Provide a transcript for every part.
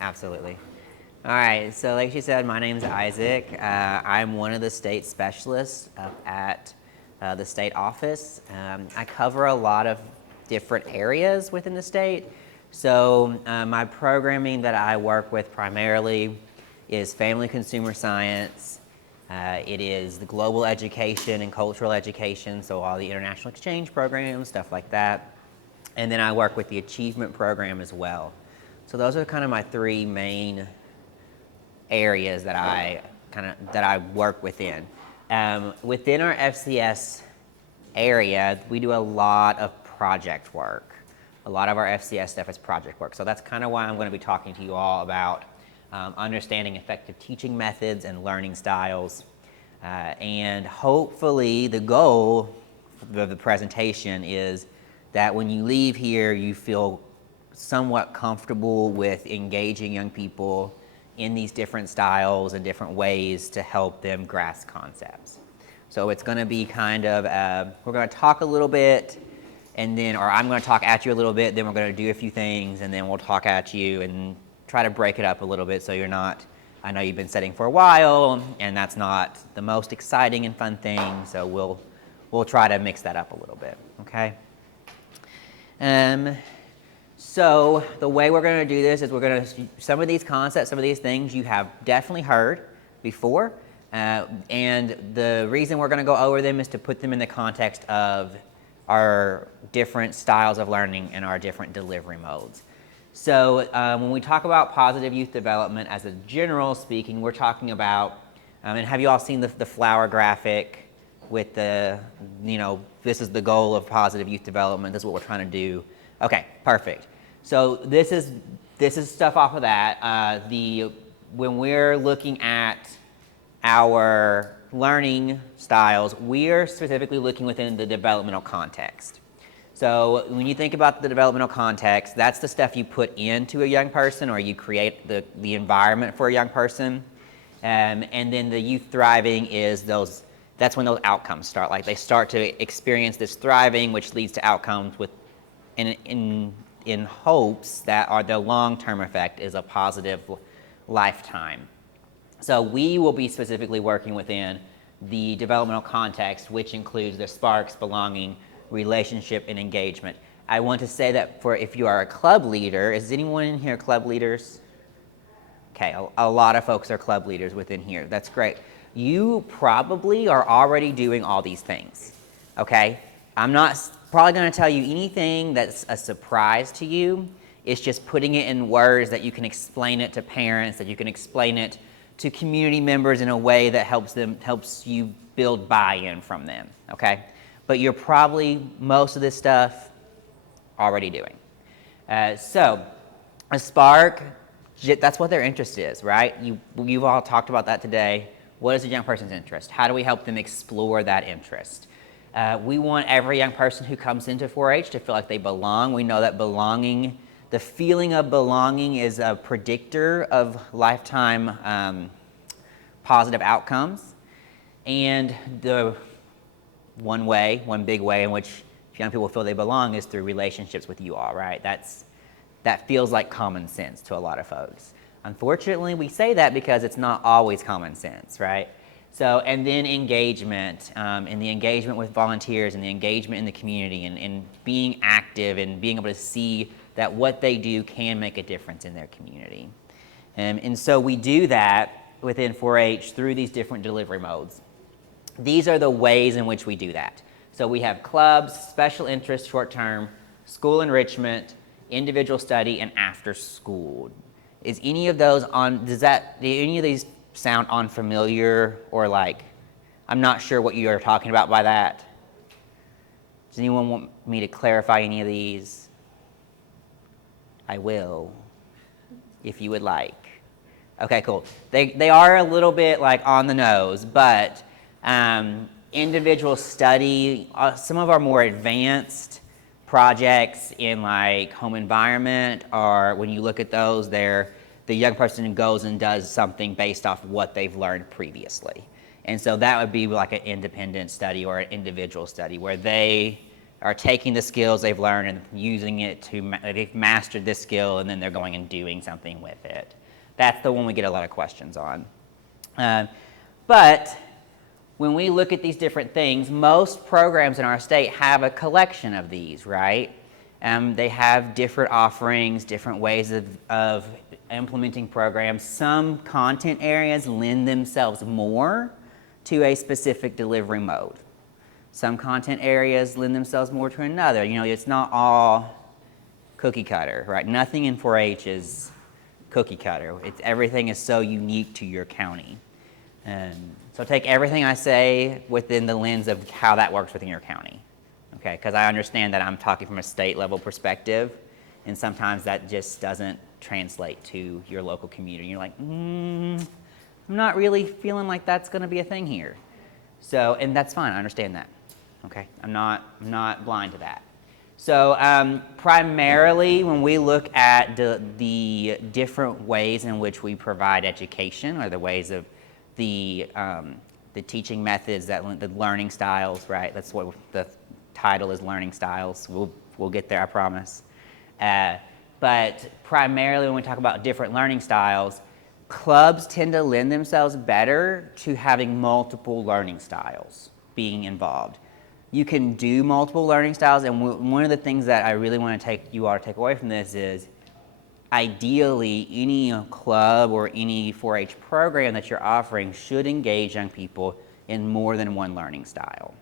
Absolutely. All right, so like she said, my name is Isaac. I'm one of the state specialists up at the state office. I cover a lot of different areas within the state. So my programming that I work with primarily is family consumer science. It is the global education and cultural education, so all the international exchange programs, stuff like that. And then I work with the achievement program as well. So those are kind of my three main areas that I work within. Within our FCS area, we do a lot of project work. A lot of our FCS stuff is project work. So that's kind of why I'm going to be talking to you all about understanding effective teaching methods and learning styles. And hopefully the goal of the presentation is that when you leave here, you feel somewhat comfortable with engaging young people in these different styles and different ways to help them grasp concepts. So it's going to be kind of, we're going to talk a little bit, and then, or I'm going to talk at you a little bit, then we're going to do a few things, and then we'll talk at you and try to break it up a little bit so you're not, I know you've been studying for a while, and that's not the most exciting and fun thing, so we'll try to mix that up a little bit, okay? So the way we're going to do this is we're going to, some of these concepts, some of these things you have definitely heard before, and the reason we're going to go over them is to put them in the context of our different styles of learning and our different delivery modes. So when we talk about positive youth development, as a general speaking, we're talking about, and have you all seen the flower graphic with the, this is the goal of positive youth development, this is what we're trying to do. Okay, perfect. So this is stuff off of that. When we're looking at our learning styles, we are specifically looking within the developmental context. So when you think about the developmental context, that's the stuff you put into a young person, or you create the environment for a young person. And then the youth thriving is that's when those outcomes start. Like they start to experience this thriving, which leads to outcomes in hopes that the long-term effect is a positive lifetime. So we will be specifically working within the developmental context, which includes the sparks, belonging, relationship, and engagement. I want to say that if you are a club leader, is anyone in here club leaders? Okay, a lot of folks are club leaders within here. That's great. You probably are already doing all these things, okay? I'm not probably going to tell you anything that's a surprise to you. It's just putting it in words that you can explain it to parents, that you can explain it to community members in a way that helps you build buy-in from them, okay? But you're probably, most of this stuff, already doing. So a spark, that's what their interest is, right? You've all talked about that today. What is a young person's interest? How do we help them explore that interest? We want every young person who comes into 4-H to feel like they belong. We know that belonging, the feeling of belonging, is a predictor of lifetime positive outcomes. And the one big way in which young people feel they belong is through relationships with you all, right? That feels like common sense to a lot of folks. Unfortunately, we say that because it's not always common sense, right? So, and then engagement, and the engagement with volunteers and the engagement in the community and being active and being able to see that what they do can make a difference in their community. And so we do that within 4-H through these different delivery modes. These are the ways in which we do that. So we have clubs, special interest, short-term, school enrichment, individual study, and after school. Is any of those do any of these sound unfamiliar, or like, I'm not sure what you are talking about by that? Does anyone want me to clarify any of these? I will, if you would like. Okay, cool. They are a little bit like on the nose, but individual study, some of our more advanced projects in like home environment, or when you look at those, the young person goes and does something based off what they've learned previously. And so that would be like an independent study or an individual study where they are taking the skills they've learned and using it to, they've mastered this skill and then they're going and doing something with it. That's the one we get a lot of questions on. But when we look at these different things, most programs in our state have a collection of these, right? They have different offerings, different ways of implementing programs. Some content areas lend themselves more to a specific delivery mode. Some content areas lend themselves more to another. You know, it's not all cookie cutter, right? Nothing in 4-H is cookie cutter. Everything is so unique to your county. So take everything I say within the lens of how that works within your county, okay? Because I understand that I'm talking from a state level perspective, and sometimes that just doesn't translate to your local community. You're like, I'm not really feeling like that's going to be a thing here. So, and that's fine. I understand that. Okay, I'm not blind to that. So primarily when we look at the different ways in which we provide education, or the ways of the teaching methods, the learning styles, right? That's what the title is, learning styles. We'll get there, I promise. But primarily when we talk about different learning styles, clubs tend to lend themselves better to having multiple learning styles being involved. You can do multiple learning styles, and one of the things that I really want to you all to take away from this is, ideally, any club or any 4-H program that you're offering should engage young people in more than one learning style.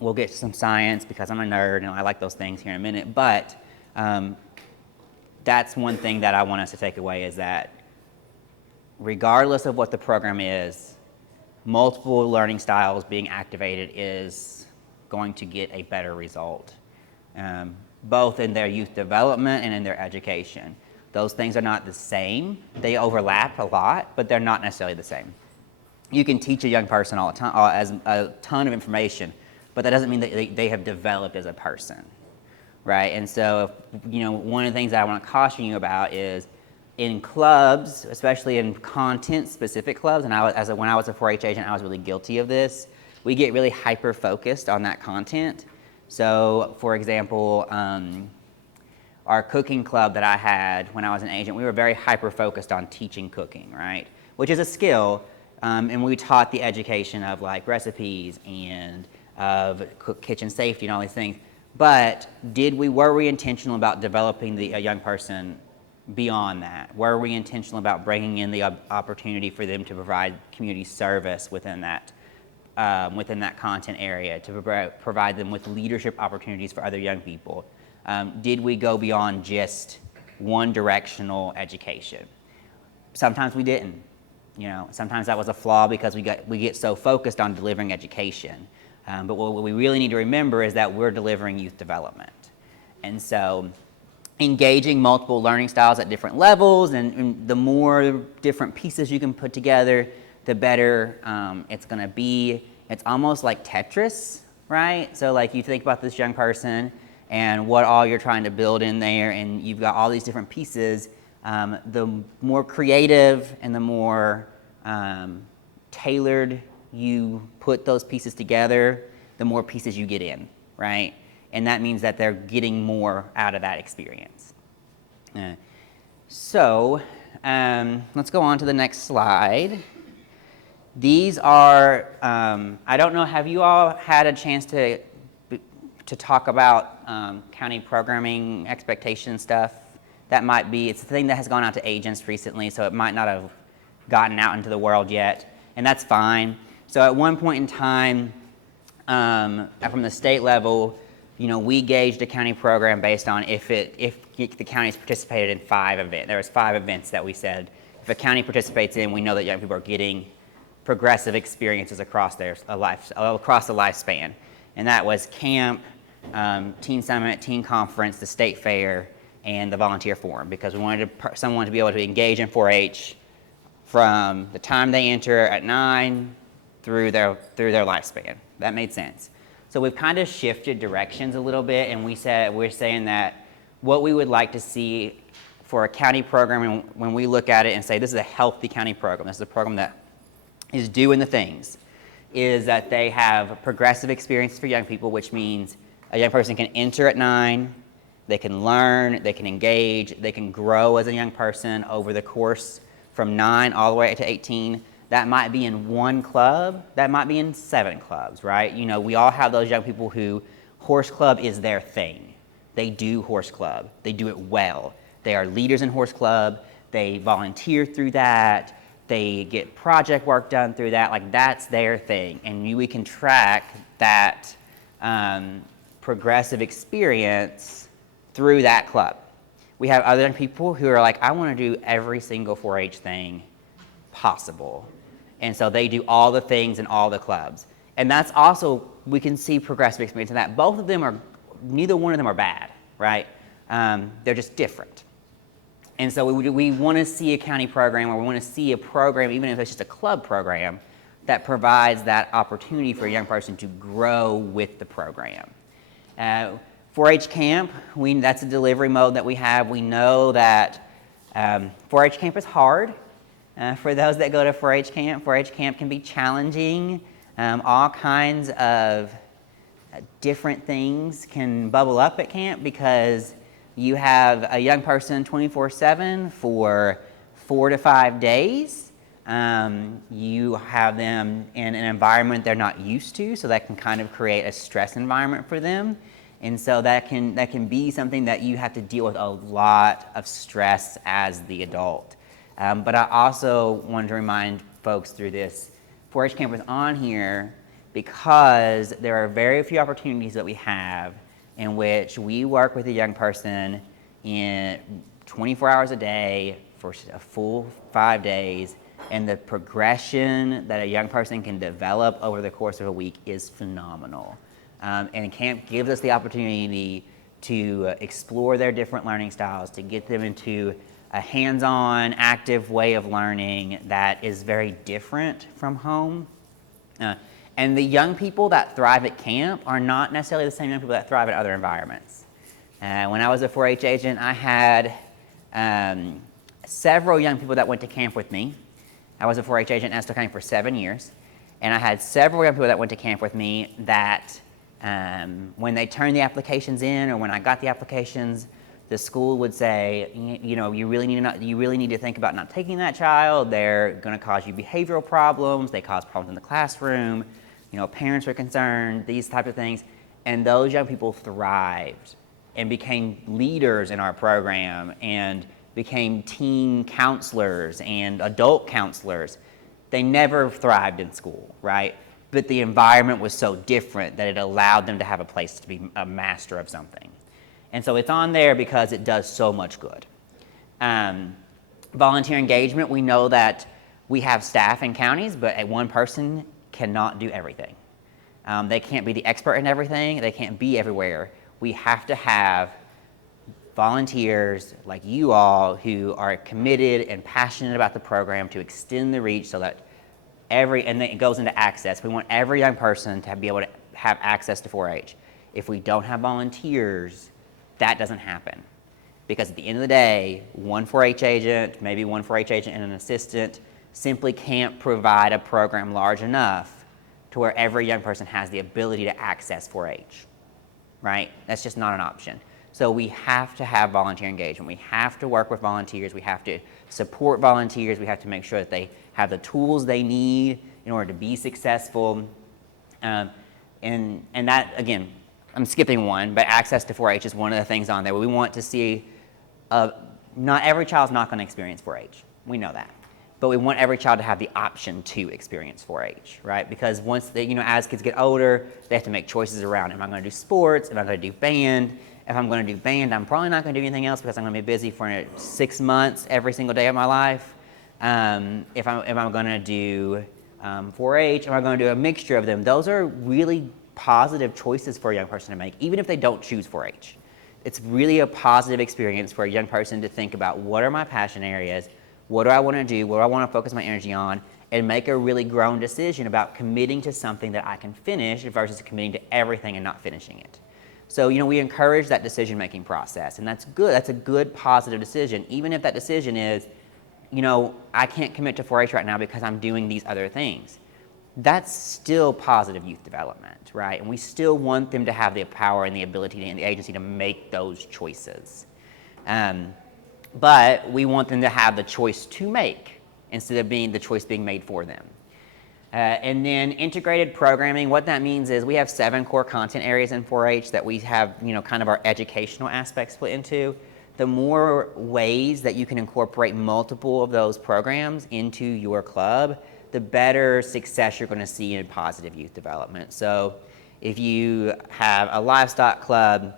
We'll get to some science because I'm a nerd and I like those things here in a minute, but that's one thing that I want us to take away, is that regardless of what the program is, multiple learning styles being activated is going to get a better result, both in their youth development and in their education. Those things are not the same. They overlap a lot, but they're not necessarily the same. You can teach a young person as a ton of information, but that doesn't mean that they have developed as a person, right? And so, one of the things that I want to caution you about is, in clubs, especially in content-specific clubs, and when I was a 4-H agent, I was really guilty of this. We get really hyper-focused on that content. So, for example, our cooking club that I had when I was an agent, we were very hyper-focused on teaching cooking, right? Which is a skill, and we taught the education of recipes and of kitchen safety and all these things. But were we intentional about developing a young person beyond that? Were we intentional about bringing in the opportunity for them to provide community service within that content area, to provide them with leadership opportunities for other young people? Did we go beyond just one-directional education? Sometimes we didn't. Sometimes that was a flaw because we get so focused on delivering education. But what we really need to remember is that we're delivering youth development. And so engaging multiple learning styles at different levels, and the more different pieces you can put together, the better it's going to be. It's almost like Tetris, right? So you think about this young person and what all you're trying to build in there, and you've got all these different pieces. The more creative and the more tailored you put those pieces together, the more pieces you get in, right? And that means that they're getting more out of that experience. So let's go on to the next slide. These are, I don't know, have you all had a chance to talk about county programming expectation stuff? It's a thing that has gone out to agents recently, so it might not have gotten out into the world yet, and that's fine. So at one point in time, from the state level, we gauged a county program based on if the county's participated in 5 events. There was 5 events that we said, if a county participates in, we know that young people are getting progressive experiences across the lifespan. And that was camp, teen summit, teen conference, the state fair, and the volunteer forum, because we wanted someone to be able to engage in 4-H from the time they enter at 9 through their lifespan. That made sense. So we've kind of shifted directions a little bit, and we're saying that what we would like to see for a county program, and when we look at it and say this is a healthy county program, this is a program that is doing the things, is that they have progressive experiences for young people, which means a young person can enter at 9, they can learn, they can engage, they can grow as a young person over the course from 9 all the way to 18. That might be in one club, that might be in 7 clubs, right? You know, we all have those young people who horse club is their thing. They do horse club, they do it well. They are leaders in horse club, they volunteer through that, they get project work done through that, like that's their thing. And we can track that progressive experience through that club. We have other young people who are like, I want to do every single 4-H thing possible. And so they do all the things in all the clubs. And that's also, we can see progressive experience in that. Both of them are, neither one of them are bad, right? They're just different. And so we want to see a county program, or we want to see a program, even if it's just a club program, that provides that opportunity for a young person to grow with the program. 4-H camp, that's a delivery mode that we have. We know that 4-H camp is hard. For those that go to 4-H camp can be challenging. All kinds of different things can bubble up at camp because you have a young person 24/7 for 4 to 5 days. You have them in an environment they're not used to, so that can kind of create a stress environment for them. And so that can be something that you have to deal with a lot of stress as the adult. But I also wanted to remind folks through this, 4-H camp is on here because there are very few opportunities that we have in which we work with a young person in 24 hours a day for a full 5 days, and the progression that a young person can develop over the course of a week is phenomenal. And camp gives us the opportunity to explore their different learning styles, to get them into a hands-on, active way of learning that is very different from home. And the young people that thrive at camp are not necessarily the same young people that thrive at other environments. When I was a 4-H agent, I had several young people that went to camp with me. I was a 4-H agent in Estill County for 7 years, and I had several young people that went to camp with me that when they turned the applications in, or when I got the applications, the school would say, you know, you really need to think about not taking that child. They're going to cause you behavioral problems. They cause problems in the classroom. You know, parents are concerned, these types of things. And those young people thrived and became leaders in our program and became teen counselors and adult counselors. They never thrived in school, right? But the environment was so different that it allowed them to have a place to be a master of something. And so it's on there because it does so much good. Volunteer engagement, we know that we have staff in counties, but one person cannot do everything. They can't be the expert in everything. They can't be everywhere. We have to have volunteers like you all who are committed and passionate about the program to extend the reach so that and then it goes into access. We want every young person to be able to have access to 4-H. If we don't have volunteers, that doesn't happen. Because at the end of the day, one 4-H agent, maybe one 4-H agent and an assistant, simply can't provide a program large enough to where every young person has the ability to access 4-H, right? That's just not an option. So we have to have volunteer engagement. We have to work with volunteers. We have to support volunteers. We have to make sure that they have the tools they need in order to be successful. And that, again, I'm skipping one, but access to 4-H is one of the things on there. We want to see, not every child's not going to experience 4-H. We know that. But we want every child to have the option to experience 4-H, right? Because once they, as kids get older, they have to make choices around, am I going to do sports? Am I going to do band? If I'm going to do band, I'm probably not going to do anything else because I'm going to be busy for 6 months every single day of my life. If I'm going to do 4-H, am I going to do a mixture of them? Those are really positive choices for a young person to make, even if they don't choose 4-H. It's really a positive experience for a young person to think about, what are my passion areas? What do I want to do? What do I want to focus my energy on? And make a really grown decision about committing to something that I can finish versus committing to everything and not finishing it. So, we encourage that decision-making process, and that's good. That's a good, positive decision, even if that decision is, I can't commit to 4-H right now because I'm doing these other things. that's still positive youth development, right? And we still want them to have the power and the ability and the agency to make those choices. But we want them to have the choice to make instead of being the choice being made for them. And then integrated programming, what that means is we have 7 core content areas in 4-H that we have, kind of our educational aspects split into. The more ways that you can incorporate multiple of those programs into your club, the better success you're going to see in positive youth development. So if you have a livestock club,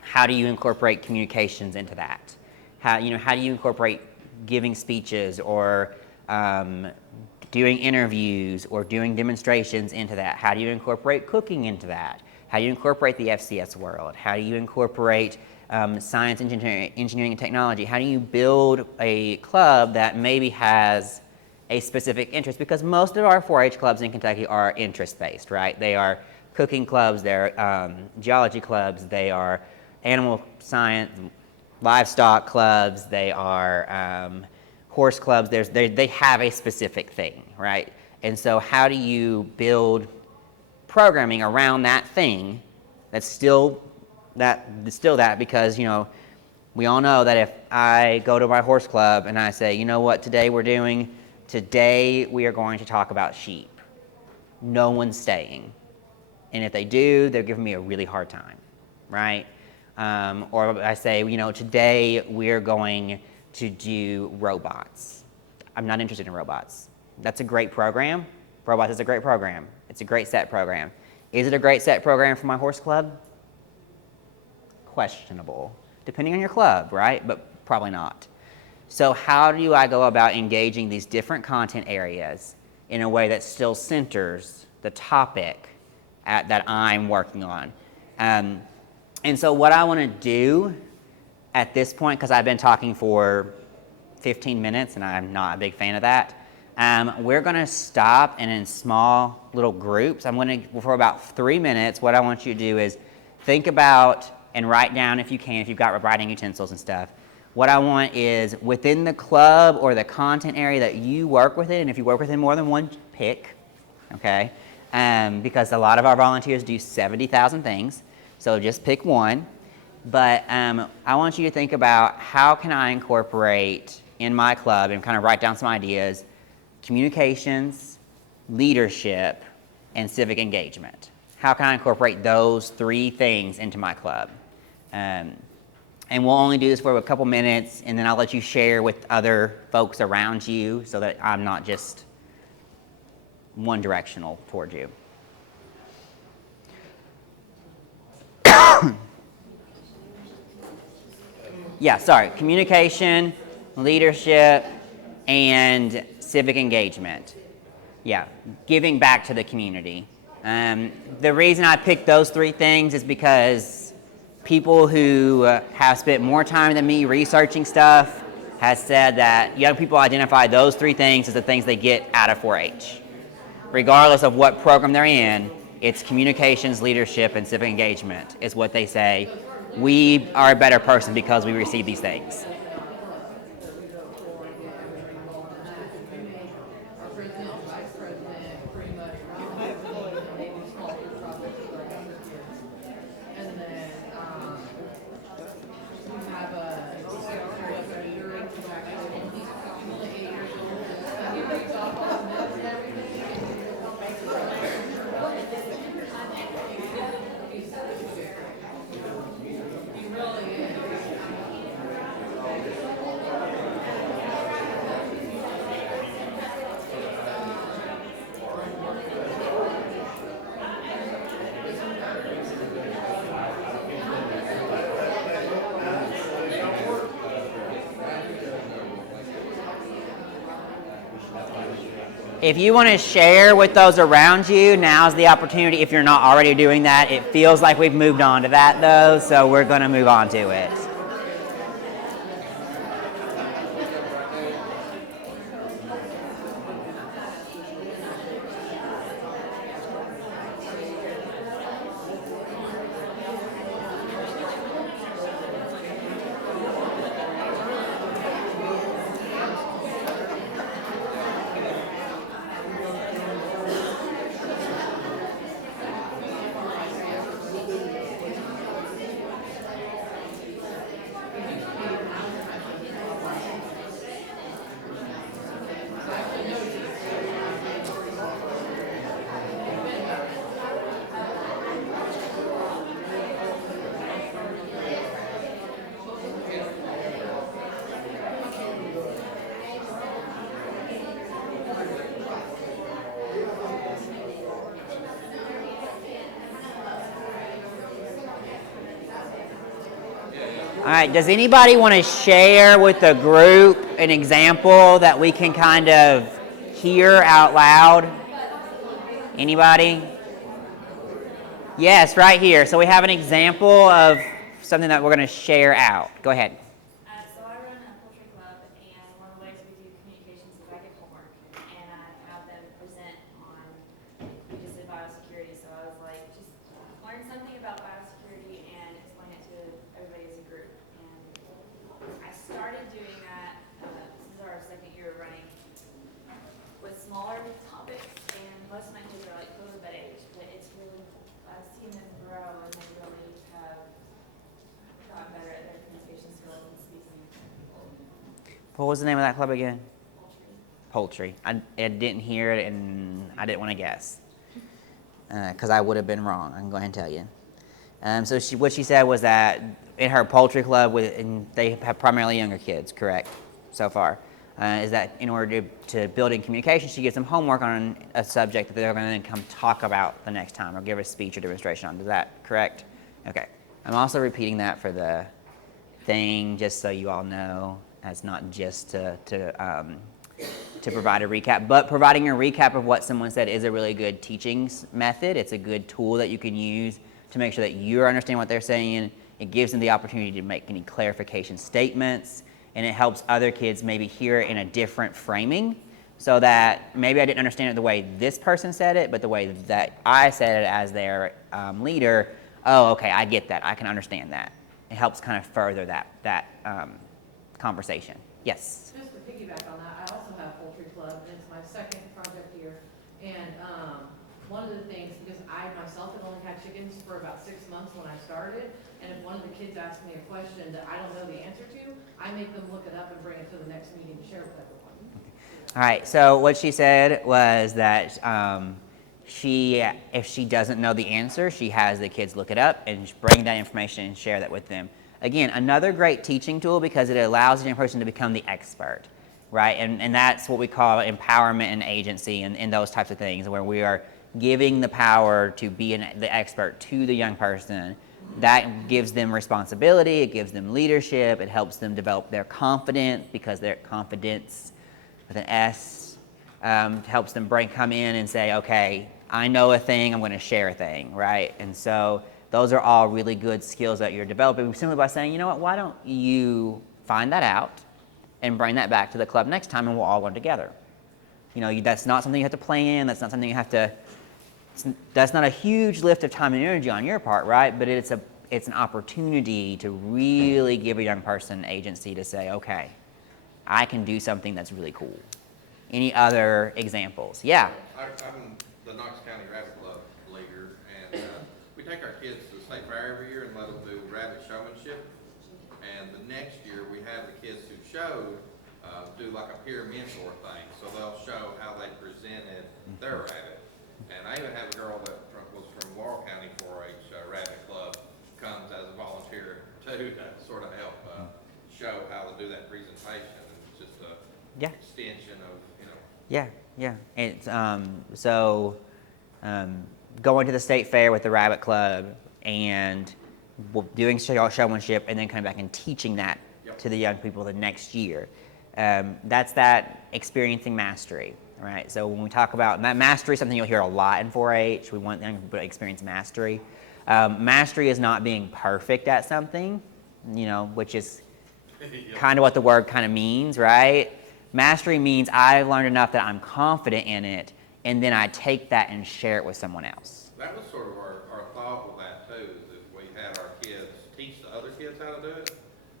how do you incorporate communications into that? How do you incorporate giving speeches or doing interviews or doing demonstrations into that? How do you incorporate cooking into that? How do you incorporate the FCS world? How do you incorporate science, engineering, and technology? How do you build a club that maybe has a specific interest? Because most of our 4-H clubs in Kentucky are interest-based, right? They are cooking clubs, they're geology clubs, they are animal science, livestock clubs, they are horse clubs. They have a specific thing, right? And so how do you build programming around that thing that's still that, because we all know that if I go to my horse club and I say, you know what, today we are going to talk about sheep, no one's staying. And if they do, they're giving me a really hard time, right? Or I say, today we're going to do robots. I'm not interested in robots. That's a great program. Robots is a great program. It's a great set program. Is it a great set program for my horse club? Questionable, depending on your club, right? But probably not. So how do I go about engaging these different content areas in a way that still centers the topic that I'm working on? And so what I want to do at this point, because I've been talking for 15 minutes and I'm not a big fan of that, we're going to stop and in small little groups. For about 3 minutes, what I want you to do is think about and write down, if you can, if you've got writing utensils and stuff. What I want is within the club or the content area that you work within, and if you work within more than one, pick, okay? Because a lot of our volunteers do 70,000 things, so just pick one. But I want you to think about how can I incorporate in my club and kind of write down some ideas, communications, leadership, and civic engagement. How can I incorporate those 3 things into my club? And we'll only do this for a couple minutes, and then I'll let you share with other folks around you so that I'm not just one directional toward you. Yeah, sorry, communication, leadership, and civic engagement. Yeah, giving back to the community. The reason I picked those 3 things is because people who have spent more time than me researching stuff has said that young people identify those 3 things as the things they get out of 4-H. Regardless of what program they're in, it's communications, leadership, and civic engagement is what they say. We are a better person because we receive these things. If you want to share with those around you, now's the opportunity. If you're not already doing that, it feels like we've moved on to that though, so we're going to move on to it. All right, does anybody want to share with the group an example that we can kind of hear out loud? Anybody? Yes, right here. So we have an example of something that we're going to share out. Go ahead. So I run a poultry club, and one of the ways we do communications is I get homework, and I have them present on, we just did biosecurity, so I was like, just learn something about biosecurity and explain it to everybody as a group. And I started doing that, this is our second year running, with smaller topics, and most of my kids are like close to that age, but it's really, I've seen them grow, and they really have gotten better at their communication skills and speaking. What was the name of that club again? Poultry. I didn't hear it, and I didn't want to guess because I would have been wrong. I can go ahead and tell you. So what she said was that in her poultry club, and they have primarily younger kids, correct, so far, is that in order to build in communication, she gives them homework on a subject that they're going to then come talk about the next time or give a speech or demonstration on. Is that correct? Okay. I'm also repeating that for the thing, just so you all know, as not just to provide a recap, but providing a recap of what someone said is a really good teaching method. It's a good tool that you can use to make sure that you're understanding what they're saying. It gives them the opportunity to make any clarification statements, and it helps other kids maybe hear it in a different framing, so that maybe I didn't understand it the way this person said it, but the way that I said it as their leader. Oh, okay, I get that. I can understand that. It helps kind of further that conversation. Yes? Just to piggyback on that, I also have a poultry club, and it's my second project here. And one of the things, because I myself had only had chickens for about 6 months when I started, and if one of the kids asks me a question that I don't know the answer to, I make them look it up and bring it to the next meeting to share with everyone. All right, so what she said was that if she doesn't know the answer, she has the kids look it up and bring that information and share that with them. Again, another great teaching tool because it allows the young person to become the expert, right? And that's what we call empowerment and agency and those types of things, where we are giving the power to be the expert to the young person. That gives them responsibility, it gives them leadership, it helps them develop their confidence, because their confidence with an S helps them come in and say, okay, I know a thing, I'm going to share a thing, right? And so those are all really good skills that you're developing simply by saying, you know what, why don't you find that out and bring that back to the club next time, and we'll all learn together. You know, that's not something you have to plan, that's not something you have to, that's not a huge lift of time and energy on your part, right? But it's an opportunity to really give a young person agency to say, okay, I can do something that's really cool. Any other examples? Yeah. I'm the Knox County Rabbit Club leader, and we take our kids to the state fair every year and let them do rabbit showmanship. And the next year we have the kids who showed do like a peer mentor thing, so they'll show how they presented their rabbit. And I even have a girl that was from Laurel County 4-H Rabbit Club comes as a volunteer too to sort of help show how to do that presentation. It's just a extension of, you know. Yeah. It's going to the state fair with the Rabbit Club and doing showmanship, and then coming back and teaching that to the young people the next year. That's that experiencing mastery, right? So when we talk about mastery, something you'll hear a lot in 4-H. We want young people to experience mastery. Mastery is not being perfect at something, you know, which is kind of what the word kind of means, right? Mastery means I learned enough that I'm confident in it, and then I take that and share it with someone else. That was sort of our thought with that too, is if we had our kids teach the other kids how to do it,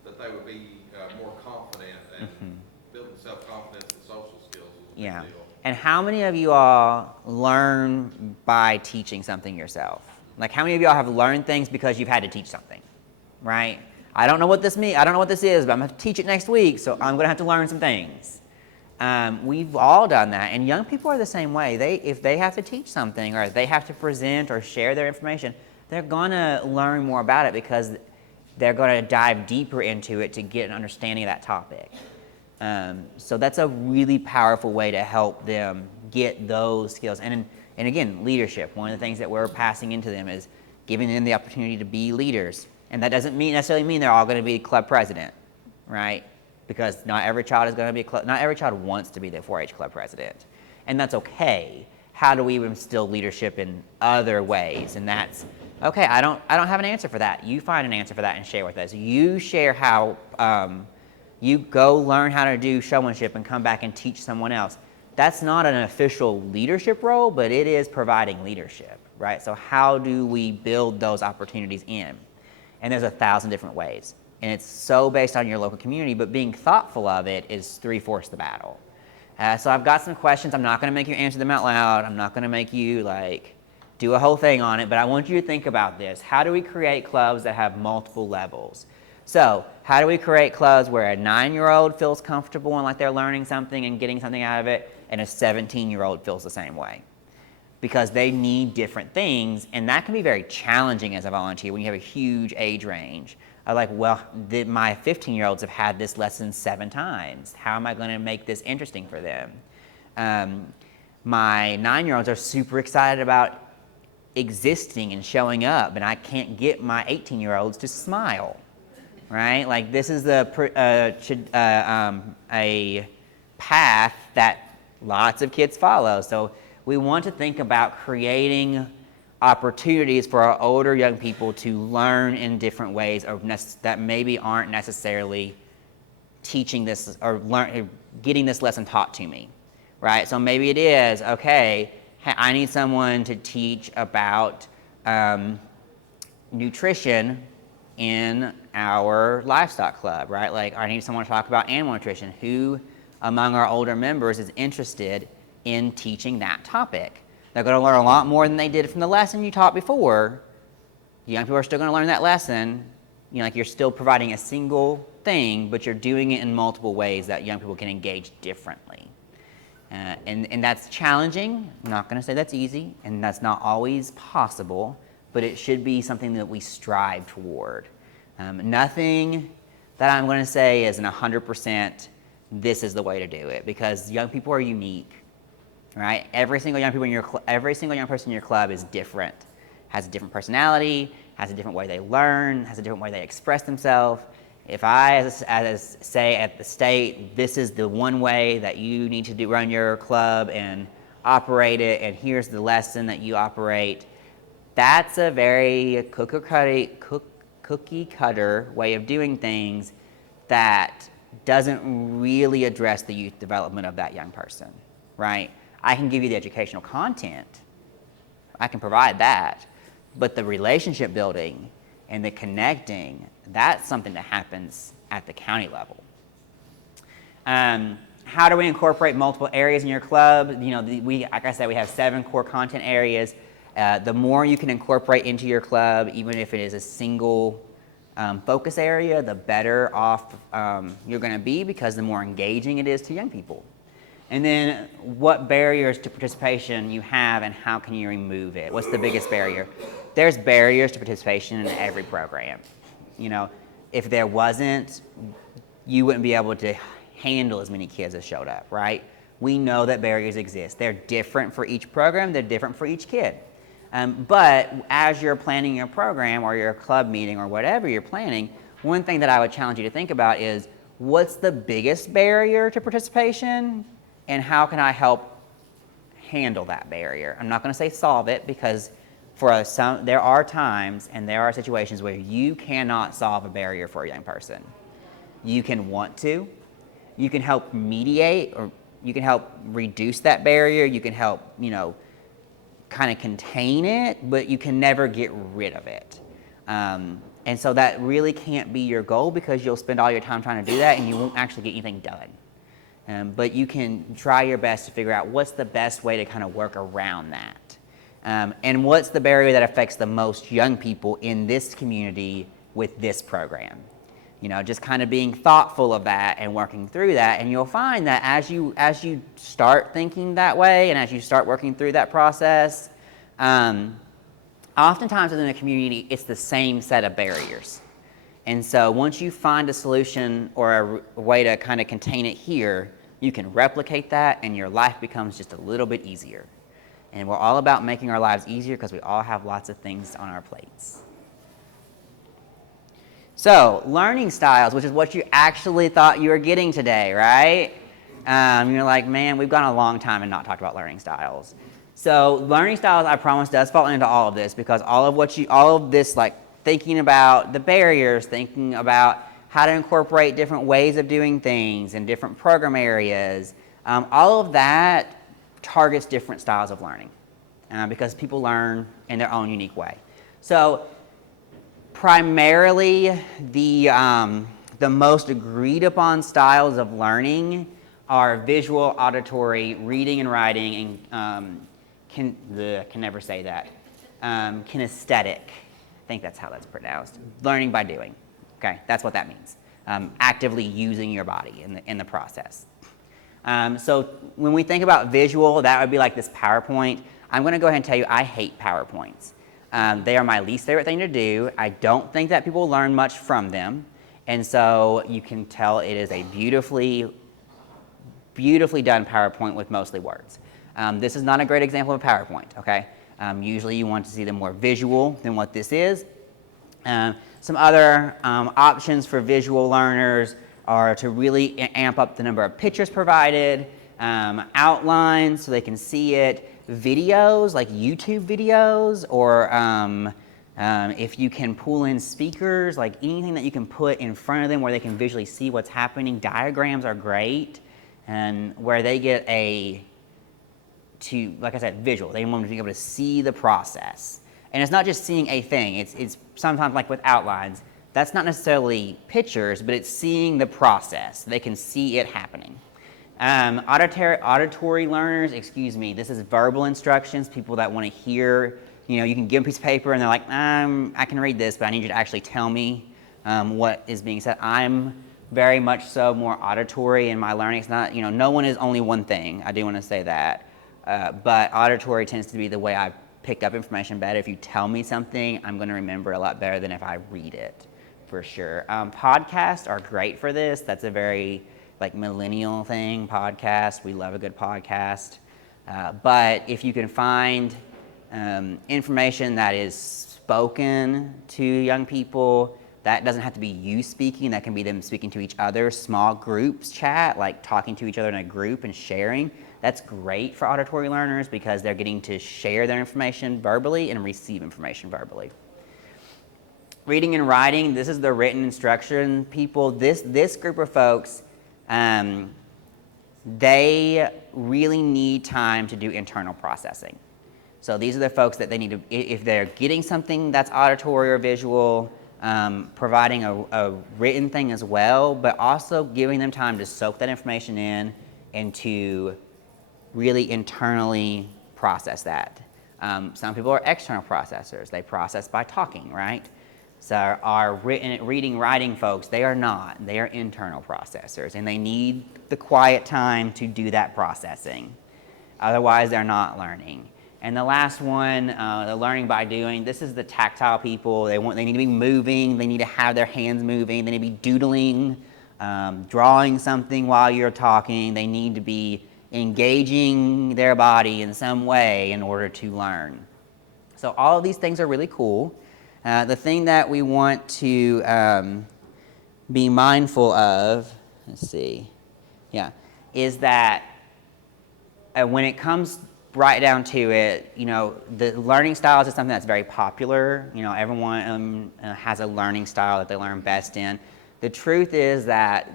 that they would be more confident and building self-confidence and social skills is a big deal. And how many of you all learn by teaching something yourself? Like, how many of y'all have learned things because you've had to teach something, right? I don't know what this means. I don't know what this is, but I'm going to teach it next week, so I'm going to have to learn some things. We've all done that, and young people are the same way. If they have to teach something, or if they have to present or share their information, they're going to learn more about it because they're going to dive deeper into it to get an understanding of that topic. So that's a really powerful way to help them get those skills. And again, leadership. One of the things that we're passing into them is giving them the opportunity to be leaders. And that doesn't necessarily mean they're all going to be club president, right? Because not every child is going to be not every child wants to be the 4-H club president. And that's okay. How do we instill leadership in other ways? And that's, okay, I don't have an answer for that. You find an answer for that and share with us. You share how, you go learn how to do showmanship and come back and teach someone else. That's not an official leadership role, but it is providing leadership, right? So how do we build those opportunities in? And there's 1,000 different ways. And it's so based on your local community, but being thoughtful of it is 3/4 the battle. So I've got some questions. I'm not going to make you answer them out loud. I'm not going to make you do a whole thing on it, but I want you to think about this. How do we create clubs that have multiple levels? So how do we create clubs where a 9-year-old feels comfortable and like they're learning something and getting something out of it, and a 17-year-old feels the same way? Because they need different things, and that can be very challenging as a volunteer when you have a huge age range. My 15-year-olds have had this lesson 7 times. How am I going to make this interesting for them? My 9-year-olds are super excited about existing and showing up, and I can't get my 18-year-olds to smile, right? This is a path that lots of kids follow. So we want to think about creating opportunities for our older young people to learn in different ways that maybe aren't necessarily teaching this or getting this lesson taught to me, right? So maybe it is, okay, I need someone to teach about nutrition in our livestock club, right? I need someone to talk about animal nutrition. Who among our older members is interested in teaching that topic? They're going to learn a lot more than they did from the lesson you taught before. Young people are still going to learn that lesson. You're still providing a single thing, but you're doing it in multiple ways that young people can engage differently. And that's challenging. I'm not going to say that's easy, and that's not always possible, but it should be something that we strive toward. Nothing that I'm going to say is 100% this is the way to do it, because young people are unique. Right? Every single young person in your club is different, has a different personality, has a different way they learn, has a different way they express themselves. If I say at the state, this is the one way that you need to run your club and operate it, and here's the lesson that you operate, that's a very cookie cutter way of doing things that doesn't really address the youth development of that young person, right? I can give you the educational content. I can provide that. But the relationship building and the connecting, that's something that happens at the county level. How do we incorporate multiple areas in your club? Like I said, we have 7 core content areas. The more you can incorporate into your club, even if it is a single focus area, the better off you're going to be, because the more engaging it is to young people. And then what barriers to participation you have, and how can you remove it? What's the biggest barrier? There's barriers to participation in every program. If there wasn't, you wouldn't be able to handle as many kids as showed up, right? We know that barriers exist. They're different for each program. They're different for each kid. But as you're planning your program or your club meeting or whatever you're planning, one thing that I would challenge you to think about is, what's the biggest barrier to participation? And how can I help handle that barrier? I'm not going to say solve it, because there are times and there are situations where you cannot solve a barrier for a young person. You can want to. You can help mediate, or you can help reduce that barrier. You can help, kind of contain it, but you can never get rid of it. And so that really can't be your goal, because you'll spend all your time trying to do that and you won't actually get anything done. But you can try your best to figure out what's the best way to kind of work around that. And what's the barrier that affects the most young people in this community with this program? Just kind of being thoughtful of that and working through that. And you'll find that as you start thinking that way, and as you start working through that process, oftentimes within a community, it's the same set of barriers. And so once you find a solution or a way to kind of contain it here, you can replicate that, and your life becomes just a little bit easier. And we're all about making our lives easier, because we all have lots of things on our plates. So, learning styles, which is what you actually thought you were getting today, right? You're like, man, we've gone a long time and not talked about learning styles. So, learning styles, I promise, does fall into all of this, because all of this, like thinking about the barriers, thinking about how to incorporate different ways of doing things in different program areas, all of that targets different styles of learning, because people learn in their own unique way. So, primarily, the most agreed upon styles of learning are visual, auditory, reading and writing, and can never say that, kinesthetic. I think that's how that's pronounced. Learning by doing. Okay, that's what that means. Actively using your body in the process. So when we think about visual, that would be like this PowerPoint. I'm going to go ahead and tell you I hate PowerPoints. They are my least favorite thing to do. I don't think that people learn much from them. And so you can tell it is a beautifully done PowerPoint with mostly words. This is not a great example of PowerPoint, okay? Usually you want to see them more visual than what this is. Some other options for visual learners are to really amp up the number of pictures provided, outlines so they can see it, videos like YouTube videos, or if you can pull in speakers, like anything that you can put in front of them where they can visually see what's happening. Diagrams are great, and where they get like I said, visual. They want to be able to see the process. And it's not just seeing a thing. It's sometimes like with outlines. That's not necessarily pictures, but it's seeing the process. They can see it happening. Auditory learners, this is verbal instructions, people that want to hear. You can give them a piece of paper and they're like, I can read this, but I need you to actually tell me what is being said. I'm very much so more auditory in my learning. It's not, no one is only one thing. I do want to say that. But auditory tends to be the way I pick up information better. If you tell me something, I'm going to remember a lot better than if I read it, for sure. Podcasts are great for this. That's a very millennial thing, podcast. We love a good podcast. But if you can find information that is spoken to young people, that doesn't have to be you speaking. That can be them speaking to each other. Small groups chat, like talking to each other in a group and sharing. That's great for auditory learners because they're getting to share their information verbally and receive information verbally. Reading and writing, this is the written instruction people. This group of folks, they really need time to do internal processing. So these are the folks that they need to, if they're getting something that's auditory or visual, providing a written thing as well, but also giving them time to soak that information in and to really internally process that. Some people are external processors. They process by talking, right? So our reading, writing folks, they are not. They are internal processors, and they need the quiet time to do that processing. Otherwise, they're not learning. And the last one, the learning by doing, this is the tactile people. They need to be moving. They need to have their hands moving. They need to be doodling, drawing something while you're talking. They need to be engaging their body in some way in order to learn. So all of these things are really cool. The thing that we want to be mindful of, is that when it comes right down to it, the learning styles is something that's very popular. Everyone has a learning style that they learn best in. The truth is that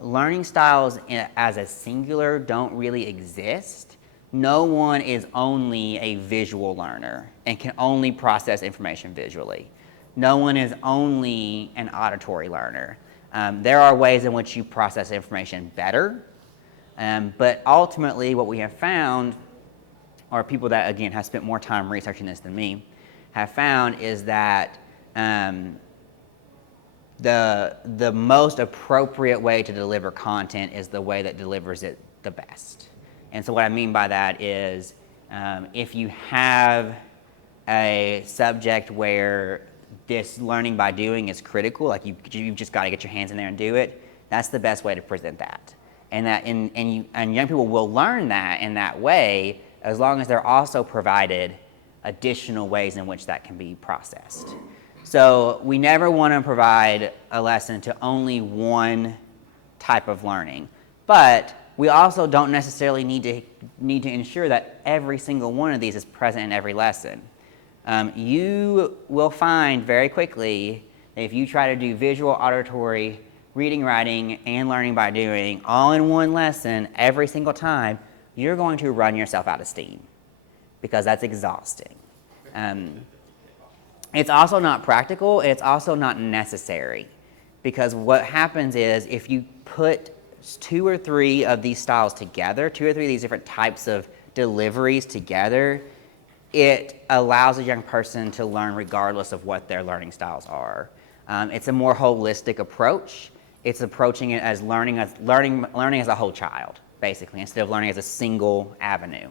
learning styles as a singular don't really exist. No one is only a visual learner and can only process information visually. No one is only an auditory learner. There are ways in which you process information better, but ultimately what we have found, or people that, again, have spent more time researching this than me, have found is that the most appropriate way to deliver content is the way that delivers it the best. And so what I mean by that is if you have a subject where this learning by doing is critical, like you've just got to get your hands in there and do it, that's the best way to present that. And young people will learn that in that way as long as they're also provided additional ways in which that can be processed. So we never want to provide a lesson to only one type of learning, but we also don't necessarily need to ensure that every single one of these is present in every lesson. You will find very quickly that if you try to do visual, auditory, reading, writing, and learning by doing all in one lesson every single time, you're going to run yourself out of steam because that's exhausting. It's also not practical, it's also not necessary, because what happens is if you put 2 or 3 of these styles together, 2 or 3 of these different types of deliveries together, it allows a young person to learn regardless of what their learning styles are. It's a more holistic approach. It's approaching it as learning as a whole child, basically, instead of learning as a single avenue.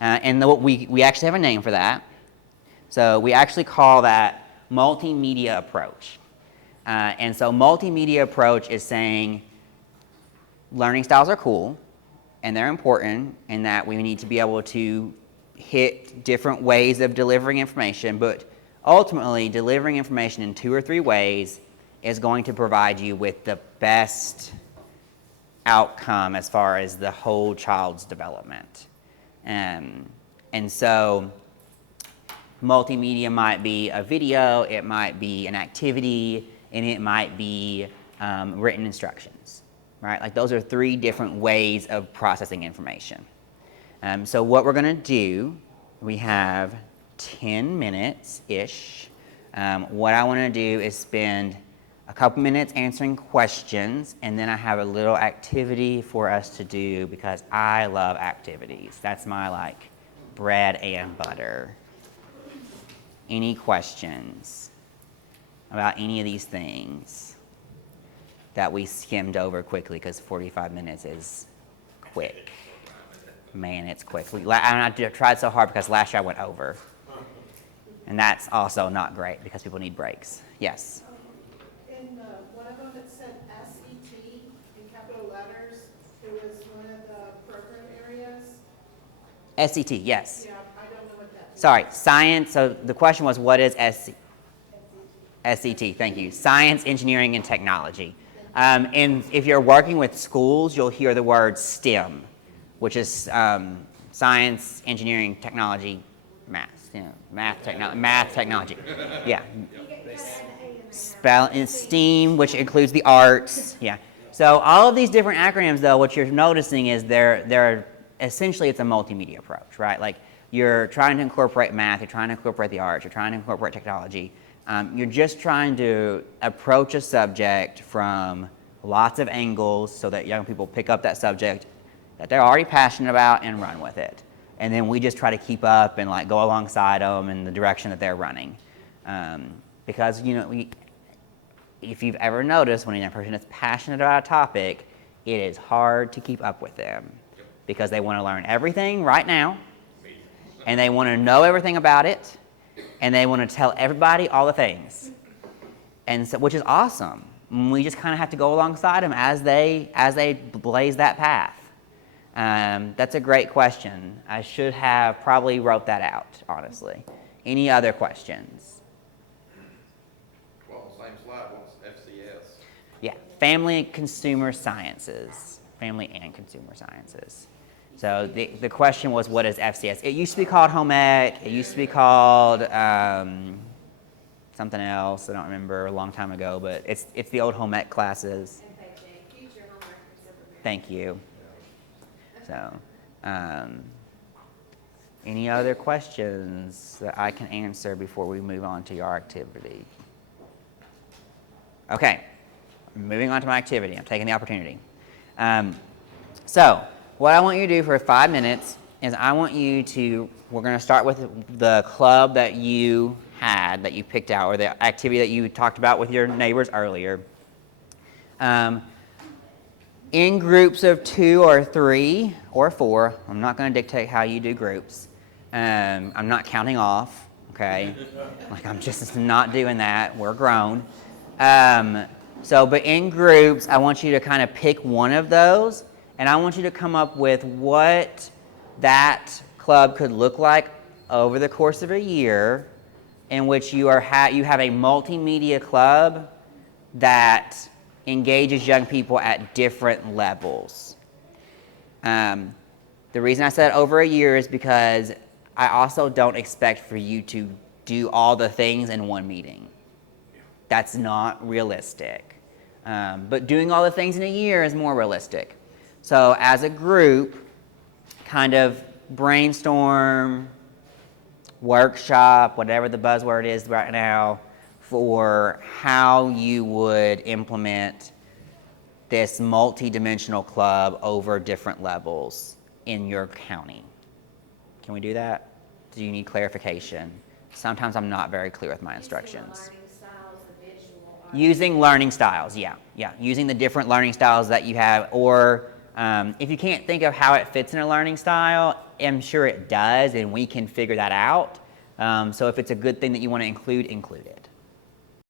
And we actually have a name for that. So we actually call that multimedia approach. And so multimedia approach is saying learning styles are cool and they're important in that we need to be able to hit different ways of delivering information, but ultimately delivering information in 2 or 3 ways is going to provide you with the best outcome as far as the whole child's development. And so multimedia might be a video, it might be an activity, and it might be written instructions, right? Like those are 3 different ways of processing information. So what we're going to do, we have 10 minutes-ish. What I want to do is spend a couple minutes answering questions, and then I have a little activity for us to do because I love activities. That's my bread and butter. Any questions about any of these things that we skimmed over quickly because 45 minutes is quick? Man, it's quick. I tried so hard because last year I went over. And that's also not great because people need breaks. Yes? In one of them it said SET in capital letters. It was one of the program areas. SET, yes. Yeah, I don't know what that is. Sorry, science. So the question was, what is SET? Thank you. Science, engineering, and technology. And if you're working with schools, you'll hear the word STEM, which is science, engineering, technology, math. Math, technology. Yeah. STEAM, which includes the arts. Yeah. So all of these different acronyms, though, what you're noticing is they're essentially it's a multimedia approach, right? Like you're trying to incorporate math, you're trying to incorporate the arts, you're trying to incorporate technology. You're just trying to approach a subject from lots of angles so that young people pick up that subject that they're already passionate about and run with it. And then we just try to keep up and go alongside them in the direction that they're running. Because, if you've ever noticed when a young person is passionate about a topic, it is hard to keep up with them because they want to learn everything right now and they want to know everything about it and they want to tell everybody all the things. And so, which is awesome. We just kind of have to go alongside them as they blaze that path. That's a great question. I should have probably wrote that out, honestly. Any other questions? Well, same slide, what's FCS? Yeah, Family and Consumer Sciences. Family and Consumer Sciences. So the question was, what is FCS? It used to be called home ec. It used to be called something else. I don't remember, a long time ago, but it's the old home ec classes. Future homework for supervision. Thank you. So, any other questions that I can answer before we move on to your activity? Okay, moving on to my activity. I'm taking the opportunity. So, what I want you to do for 5 minutes is we're going to start with the club that you had, that you picked out, or the activity that you talked about with your neighbors earlier. In groups of 2 or 3 or 4, I'm not going to dictate how you do groups. I'm not counting off, okay? I'm just not doing that. We're grown. But in groups, I want you to kind of pick one of those, and I want you to come up with what that club could look like over the course of a year in which you have a multimedia club that engages young people at different levels. The reason I said over a year is because I also don't expect for you to do all the things in one meeting. That's not realistic. But doing all the things in a year is more realistic. So as a group, kind of brainstorm, workshop, whatever the buzzword is right now, for how you would implement this multi-dimensional club over different levels in your county. Can we do that? Do you need clarification? Sometimes I'm not very clear with my instructions. Using learning styles, yeah. Using the different learning styles that you have, or if you can't think of how it fits in a learning style, I'm sure it does, and we can figure that out. So if it's a good thing that you want to include it.